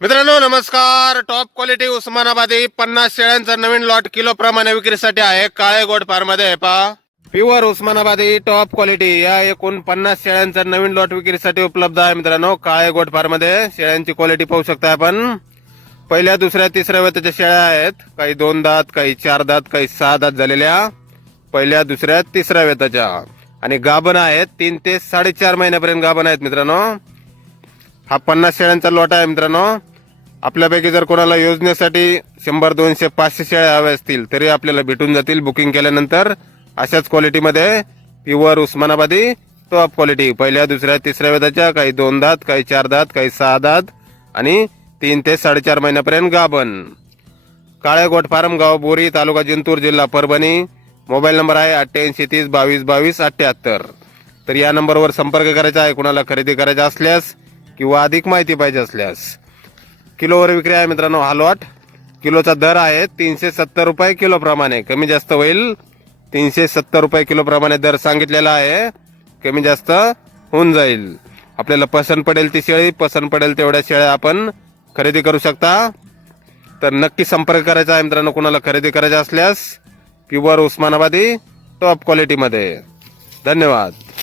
मित्रांनो नमस्कार. Top quality उस्मानाबादी 50 शेळ्यांचा नवीन लॉट किलो प्रमाणे विक्रीसाठी आहे. काळे गोड फार्म मध्ये पहा. प्युअर उस्मानाबादी टॉप क्वालिटी या एकूण 50 शेळ्यांचा नवीन लॉट विक्रीसाठी उपलब्ध आहे. मित्रांनो काळे गोड फार्म मध्ये शेळ्यांची क्वालिटी पाहू शकता आपण. पहिल्या दुसऱ्या तिसऱ्या वेताच्या शेळ्या आहेत. काही 2 दात, काही 4 दात, काही 6 दात झालेल्या पहिल्या दुसऱ्या तिसऱ्या वेताच्या आणि गाभण आहेत. 3 ते 4.5 महिन्यापर्यंत गाभण आहेत. मित्रांनो हा 50 शेळ्यांचा लॉट आहे. मित्रांनो आपल्यापैकी जर कोणाला योजनेसाठी 100, 200, 500 शेळ्या हव्या असतील तरी आपल्याला भेटून जातील बुकिंग केल्यानंतर. अशाच क्वालिटीमध्ये प्युअर उस्मानाबादी टॉप क्वालिटी पहिल्या दुसऱ्या तिसऱ्या वेताच्या काही 2 दात, काही 4 दात, काही 6 दात आणि 3 ते 4.5 महिन्यापर्यंत गाभण. काळे गोट फार्म, गाव बोरी, तालुका जिंतूर, जिल्हा परभणी. मोबाईल नंबर आहे 88 30 22 22 78. तर या नंबरवर संपर्क करायचा आहे कुणाला खरेदी करायचा असल्यास किंवा अधिक माहिती पाहिजे असल्यास. किलोवर विक्री आहे मित्रांनो. हा लॉट किलोचा दर आहे 370 रुपये किलो प्रमाणे. कमी जास्त होईल. 370 रुपये किलो प्रमाणे दर सांगितलेला आहे. कमी जास्त होऊन जाईल. आपल्याला पसंत पडेल ती शेळी, पसंत पडेल तेवढ्या शेळ्या आपण खरेदी करू शकता. तर नक्की संपर्क करायचा आहे मित्रांनो कुणाला खरेदी करायचा असल्यास. प्युअर उस्मानाबादी टॉप क्वालिटीमध्ये. धन्यवाद.